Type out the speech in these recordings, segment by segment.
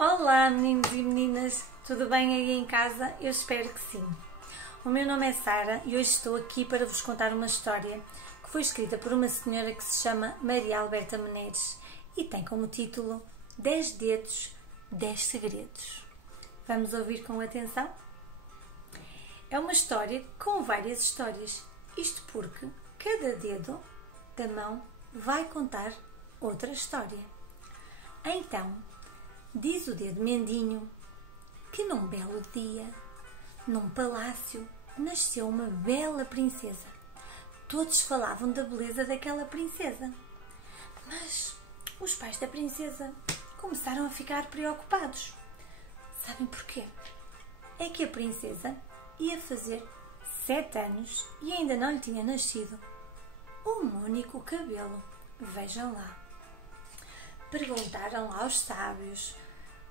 Olá meninos e meninas, tudo bem aí em casa? Eu espero que sim. O meu nome é Sara e hoje estou aqui para vos contar uma história que foi escrita por uma senhora que se chama Maria Alberta Menezes e tem como título 10 dedos, 10 segredos. Vamos ouvir com atenção? É uma história com várias histórias, isto porque cada dedo da mão vai contar outra história. Então, diz o dedo mendinho que num belo dia, num palácio, nasceu uma bela princesa. Todos falavam da beleza daquela princesa. Mas os pais da princesa começaram a ficar preocupados. Sabem porquê? É que a princesa ia fazer 7 anos e ainda não lhe tinha nascido um único cabelo. Vejam lá. Perguntaram aos sábios,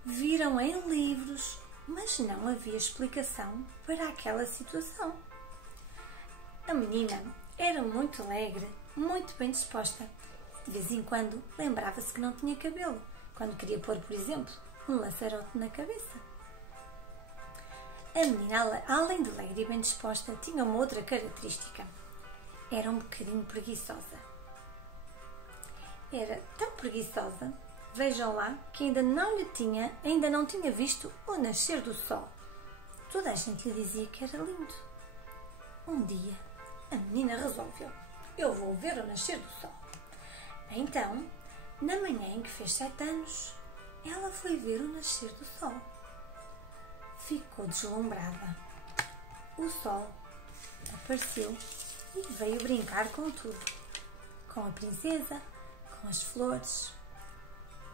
viram em livros, mas não havia explicação para aquela situação. A menina era muito alegre, muito bem disposta. De vez em quando lembrava-se que não tinha cabelo, quando queria pôr, por exemplo, um laçarote na cabeça. A menina, além de alegre e bem disposta, tinha uma outra característica. Era um bocadinho preguiçosa. Era tão preguiçosa, vejam lá, que ainda não tinha visto o nascer do sol. Toda a gente lhe dizia que era lindo. Um dia, a menina resolveu: eu vou ver o nascer do sol. Então, na manhã em que fez 7 anos, ela foi ver o nascer do sol. Ficou deslumbrada. O sol apareceu e veio brincar com tudo. Com a princesa, com as flores.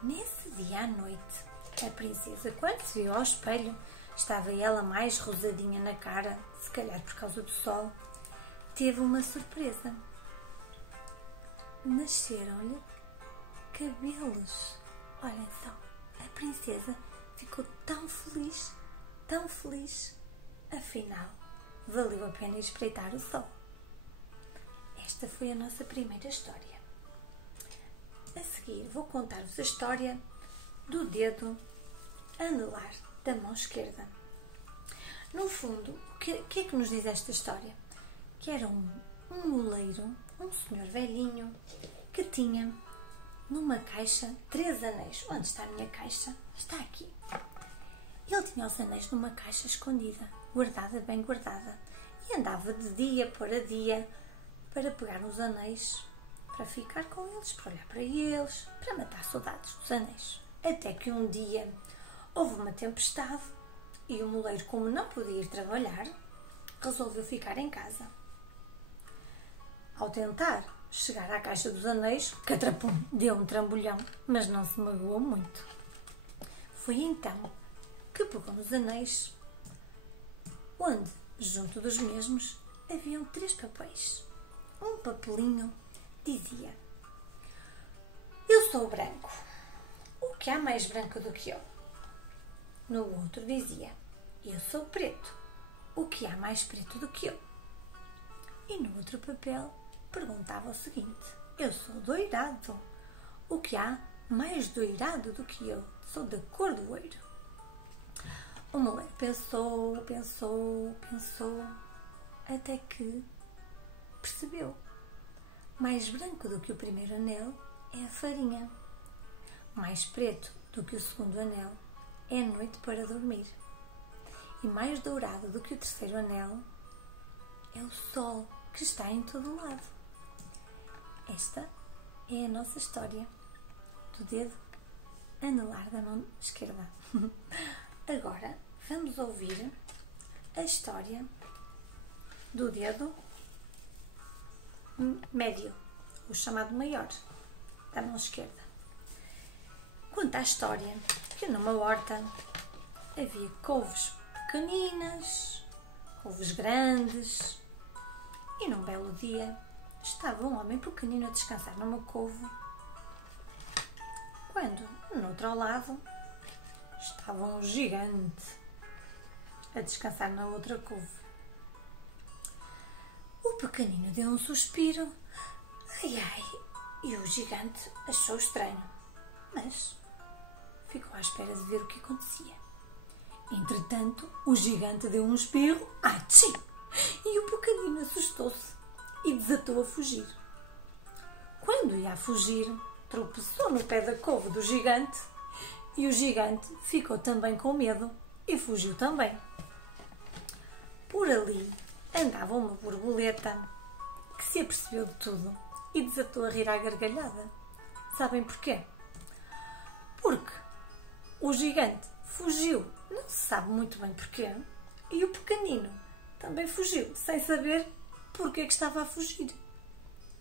Nesse dia à noite, a princesa, quando se viu ao espelho, estava ela mais rosadinha na cara, se calhar por causa do sol, teve uma surpresa. Nasceram-lhe cabelos. Olhem só, a princesa ficou tão feliz, afinal, valeu a pena espreitar o sol. Esta foi a nossa primeira história. A seguir vou contar-vos a história do dedo anelar da mão esquerda. No fundo, o que é que nos diz esta história? Que era um moleiro, um senhor velhinho, que tinha numa caixa 3 anéis. Onde está a minha caixa? Está aqui. Ele tinha os anéis numa caixa escondida, guardada, bem guardada, e andava de dia para dia para pegar nos anéis, para ficar com eles, para olhar para eles, para matar saudades dos anéis. Até que um dia houve uma tempestade e o moleiro, como não podia ir trabalhar, resolveu ficar em casa. Ao tentar chegar à caixa dos anéis, catrapum, deu um trambolhão, mas não se magoou muito. Foi então que pegou nos anéis, onde, junto dos mesmos, haviam 3 papéis. Um papelinho dizia: eu sou branco. O que há mais branco do que eu? No outro dizia: eu sou preto. O que há mais preto do que eu? E no outro papel perguntava o seguinte: eu sou doirado. O que há mais doirado do que eu? Sou da cor do ouro. O moleiro pensou, até que percebeu: mais branco do que o primeiro anel é a farinha. Mais preto do que o segundo anel é a noite para dormir. E mais dourado do que o terceiro anel é o sol que está em todo o lado. Esta é a nossa história do dedo anelar da mão esquerda. Agora vamos ouvir a história do dedo médio, o chamado maior, da mão esquerda. Conta a história que numa horta havia couves pequeninas, couves grandes, e num belo dia estava um homem pequenino a descansar numa couve, quando, no outro lado, estava um gigante a descansar na outra couve. O pequenino deu um suspiro. Ai, ai! E o gigante achou estranho. Mas ficou à espera de ver o que acontecia. Entretanto, o gigante deu um espirro, atchim! E o pequenino assustou-se e desatou a fugir. Quando ia a fugir, tropeçou no pé da couve do gigante e o gigante ficou também com medo e fugiu também. Por ali andava uma borboleta que se apercebeu de tudo e desatou a rir à gargalhada. Sabem porquê? Porque o gigante fugiu, não se sabe muito bem porquê, e o pequenino também fugiu, sem saber porquê que estava a fugir.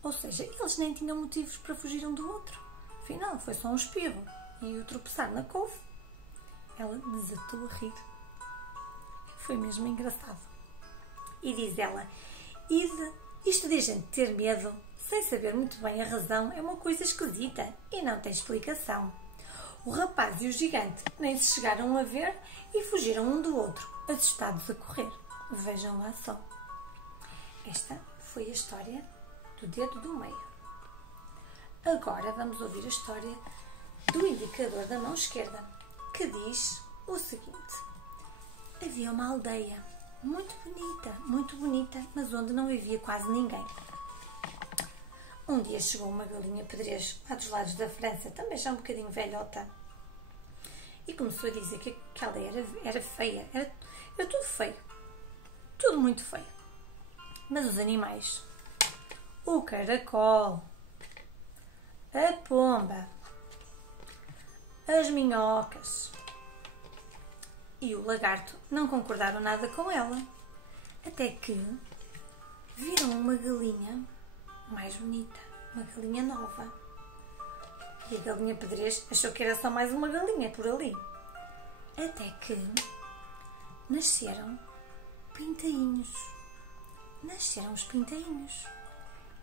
Ou seja, eles nem tinham motivos para fugir um do outro. Afinal, foi só um espirro e o tropeçar na couve. Ela desatou a rir. Foi mesmo engraçado. E diz ela, isto de a gente ter medo, sem saber muito bem a razão, é uma coisa esquisita e não tem explicação. O rapaz e o gigante nem se chegaram a ver e fugiram um do outro, assustados a correr. Vejam lá só. Esta foi a história do dedo do meio. Agora vamos ouvir a história do indicador da mão esquerda, que diz o seguinte. Havia uma aldeia muito bonita, mas onde não vivia quase ninguém. Um dia chegou uma galinha pedrejo lá dos lados da França, também já um bocadinho velhota, e começou a dizer que a aldeia era feia, era tudo feio, tudo muito feio. Mas os animais, o caracol, a pomba, as minhocas e o lagarto não concordaram nada com ela, até que viram uma galinha mais bonita, uma galinha nova. E a galinha pedrejo achou que era só mais uma galinha por ali. Até que nasceram pintainhos. Nasceram os pintainhos.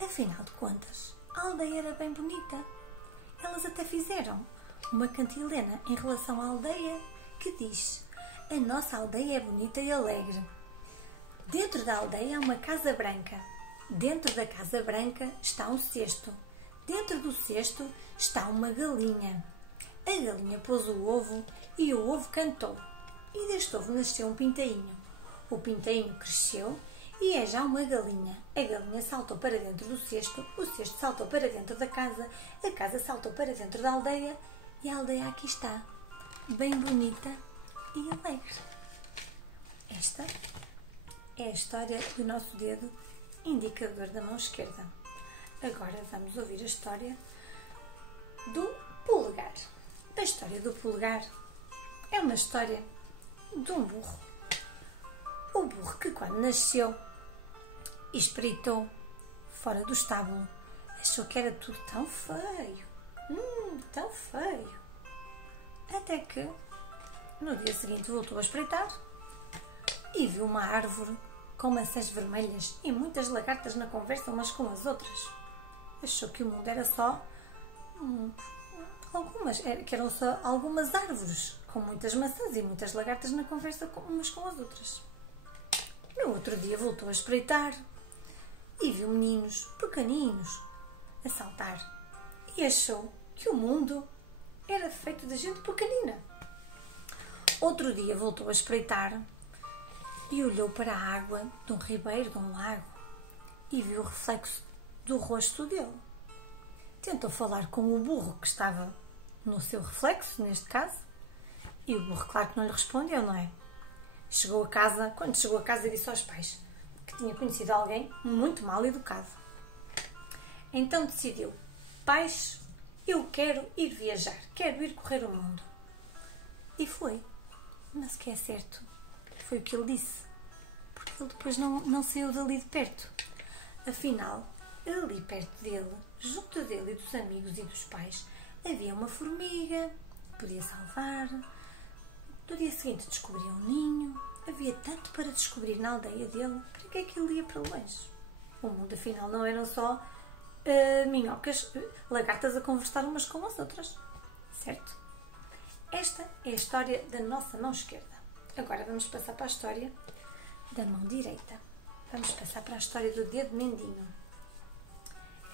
Afinal de contas, a aldeia era bem bonita. Elas até fizeram uma cantilena em relação à aldeia que diz: a nossa aldeia é bonita e alegre. Dentro da aldeia há uma casa branca. Dentro da casa branca está um cesto. Dentro do cesto está uma galinha. A galinha pôs o ovo e o ovo cantou. E deste ovo nasceu um pintainho. O pintainho cresceu e é já uma galinha. A galinha saltou para dentro do cesto, o cesto saltou para dentro da casa, a casa saltou para dentro da aldeia e a aldeia aqui está, bem bonita e alegre. Esta é a história do nosso dedo indicador da mão esquerda. Agora vamos ouvir a história do polegar. A história do polegar é uma história de um burro. O burro que quando nasceu espreitou fora do estábulo. Achou que era tudo tão feio. Tão feio. Até que no dia seguinte voltou a espreitar e viu uma árvore com maçãs vermelhas e muitas lagartas na conversa umas com as outras. Achou que o mundo era só que eram só algumas árvores com muitas maçãs e muitas lagartas na conversa umas com as outras. No outro dia voltou a espreitar e viu meninos pequeninos a saltar e achou que o mundo era feito de gente pequenina. Outro dia voltou a espreitar e olhou para a água de um ribeiro, de um lago, e viu o reflexo do rosto dele. Tentou falar com o burro que estava no seu reflexo, neste caso, e o burro, claro que não lhe respondeu, não é? Quando chegou a casa, disse aos pais que tinha conhecido alguém muito mal educado. Então decidiu: pais, eu quero ir viajar, quero ir correr o mundo. E foi. Mas o que é certo foi o que ele disse, porque ele depois não saiu dali de perto. Afinal, ali perto dele, junto dele e dos amigos e dos pais, havia uma formiga, podia salvar. No dia seguinte descobriu um ninho. Havia tanto para descobrir na aldeia dele. Para que é que ele ia para longe? O mundo afinal não eram só minhocas, lagartas a conversar umas com as outras, certo? Esta é a história da nossa mão esquerda. Agora vamos passar para a história da mão direita. Vamos passar para a história do dedo mindinho.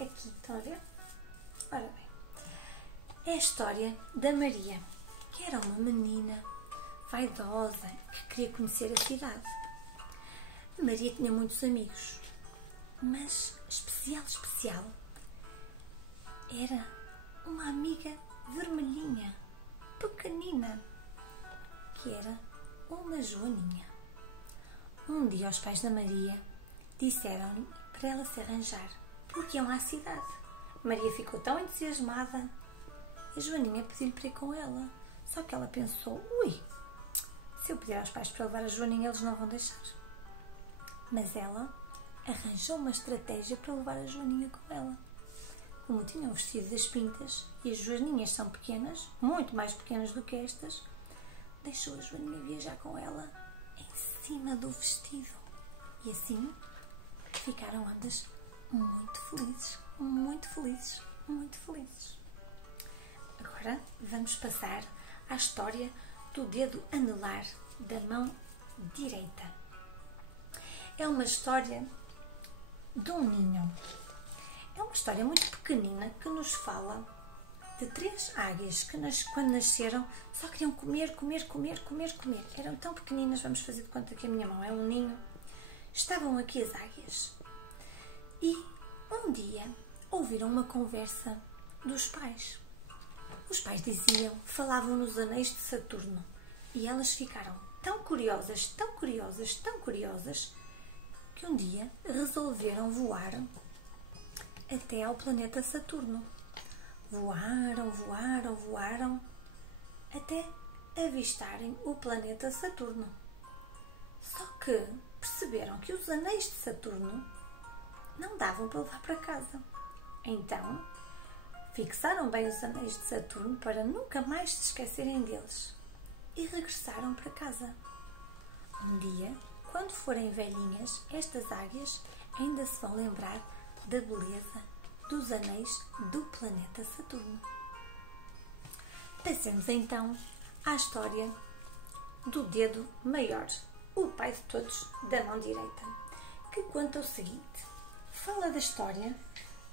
Aqui, estão a ver? Ora bem, é a história da Maria, que era uma menina vaidosa que queria conhecer a cidade. A Maria tinha muitos amigos, mas especial era uma amiga vermelhinha, pequenina, que era uma Joaninha. Um dia os pais da Maria disseram-lhe para ela se arranjar, porque iam à cidade. Maria ficou tão entusiasmada. A Joaninha pediu-lhe para ir com ela. Só que ela pensou, se eu pedir aos pais para levar a Joaninha, eles não vão deixar. Mas ela arranjou uma estratégia para levar a Joaninha com ela. Como tinha o vestido das pintas e as Joaninhas são pequenas, muito mais pequenas do que estas, deixou a Joaninha viajar com ela em cima do vestido. E assim ficaram ambas muito felizes, muito felizes, muito felizes. Agora vamos passar à história do dedo anelar da mão direita. É uma história de um ninho. É uma história muito pequenina que nos fala de 3 águias que quando nasceram só queriam comer. Eram tão pequeninas, vamos fazer de conta que a minha mão é um ninho. Estavam aqui as águias. E um dia ouviram uma conversa dos pais. Os pais falavam nos anéis de Saturno. E elas ficaram tão curiosas, que um dia resolveram voar até ao planeta Saturno. Voaram até avistarem o planeta Saturno. Só que perceberam que os anéis de Saturno não davam para levar para casa. Então, fixaram bem os anéis de Saturno para nunca mais se esquecerem deles e regressaram para casa. Um dia, quando forem velhinhas, estas águias ainda se vão lembrar da beleza dos anéis do planeta Saturno. Passemos então à história do dedo maior, o pai de todos da mão direita, que conta o seguinte. Fala da história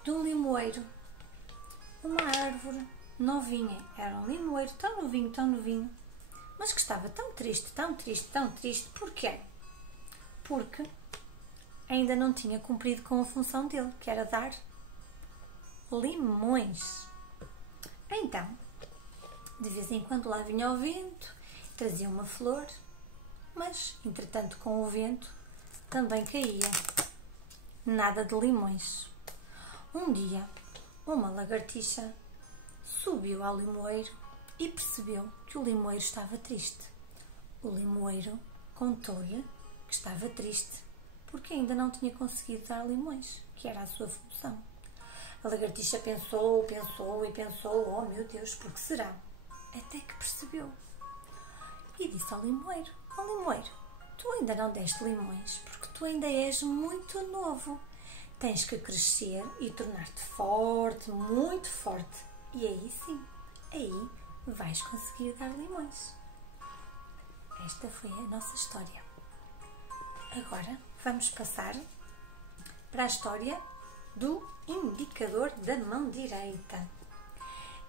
de um limoeiro, uma árvore novinha. Era um limoeiro tão novinho, mas que estava tão triste. Porquê? Porque ainda não tinha cumprido com a função dele, que era dar limões. Então, de vez em quando lá vinha o vento, trazia uma flor, mas, entretanto, com o vento, também caía nada de limões. Um dia, uma lagartixa subiu ao limoeiro e percebeu que o limoeiro estava triste. O limoeiro contou-lhe que estava triste porque ainda não tinha conseguido dar limões, que era a sua função. A lagartixa pensou, oh meu Deus, por que será? Até que percebeu e disse ao limoeiro, tu ainda não deste limões porque tu ainda és muito novo. Tens que crescer e tornar-te forte, muito forte. E aí sim, aí vais conseguir dar limões. Esta foi a nossa história. Agora vamos passar para a história do indicador da mão direita.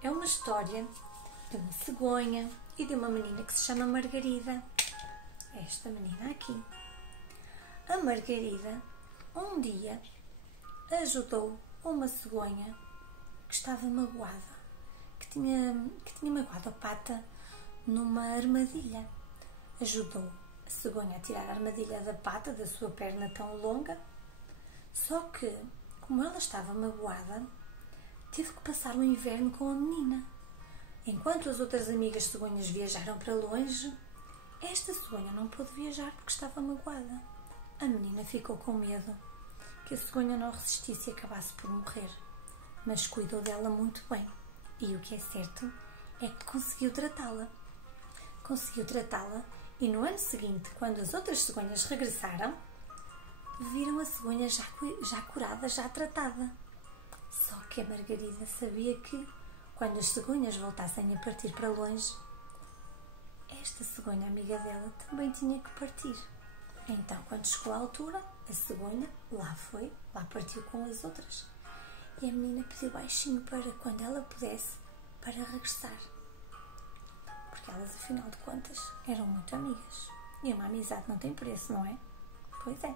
É uma história de uma cegonha e de uma menina que se chama Margarida. Esta menina aqui. A Margarida, um dia, ajudou uma cegonha que estava magoada, que tinha magoado a pata numa armadilha. Ajudou a cegonha a tirar a armadilha da pata, da sua perna tão longa, só que, como ela estava magoada, teve que passar o inverno com a menina. Enquanto as outras amigas cegonhas viajaram para longe, esta cegonha não pôde viajar porque estava magoada. A menina ficou com medo que a cegonha não resistisse e acabasse por morrer, mas cuidou dela muito bem. E o que é certo é que conseguiu tratá-la. E no ano seguinte, quando as outras cegonhas regressaram, viram a cegonha já curada, já tratada. Só que a Margarida sabia que, quando as cegonhas voltassem a partir para longe, esta cegonha amiga dela também tinha que partir. Então, quando chegou à altura, a cegonha lá partiu com as outras. E a menina pediu baixinho para, quando ela pudesse, para regressar. porque elas, afinal de contas, eram muito amigas. E uma amizade não tem preço, não é? Pois é.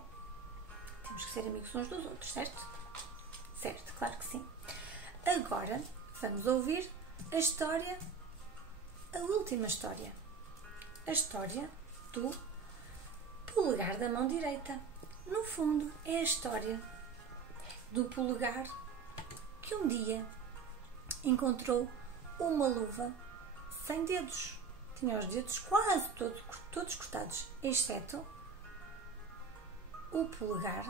Temos que ser amigos uns dos outros, certo? Certo, claro que sim. Agora, vamos ouvir a história, a última história. A história do polegar da mão direita. No fundo, é a história do polegar que um dia encontrou uma luva sem dedos. Tinha os dedos quase todos cortados, exceto o polegar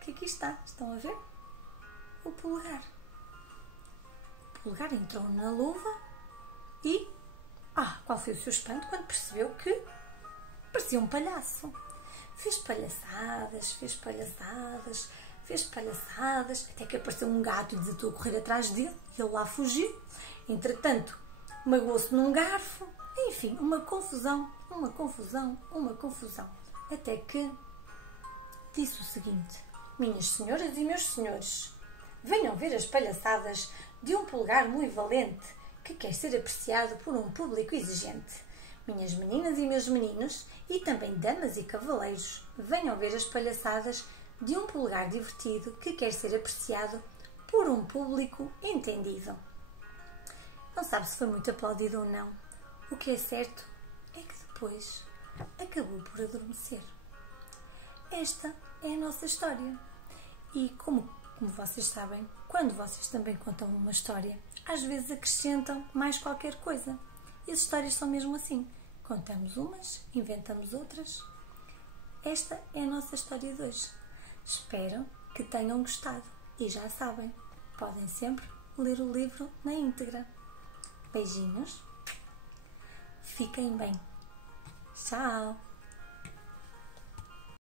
que aqui está. Estão a ver? O polegar. O polegar entrou na luva e... qual foi o seu espanto quando percebeu que parecia um palhaço. Fez palhaçadas, até que apareceu um gato e desatou a correr atrás dele e ele lá fugiu. Entretanto, magoou-se num garfo. Enfim, uma confusão. Até que disse o seguinte: minhas senhoras e meus senhores, venham ver as palhaçadas de um polegar muito valente que quer ser apreciado por um público exigente. Minhas meninas e meus meninos, e também damas e cavaleiros, venham ver as palhaçadas de um polegar divertido que quer ser apreciado por um público entendido. Não sabe se foi muito aplaudido ou não. O que é certo é que depois acabou por adormecer. Esta é a nossa história. E como vocês sabem, quando vocês também contam uma história, às vezes acrescentam mais qualquer coisa. E as histórias são mesmo assim. Contamos umas, inventamos outras. Esta é a nossa história de hoje. Espero que tenham gostado. E já sabem, podem sempre ler o livro na íntegra. Beijinhos. Fiquem bem. Tchau.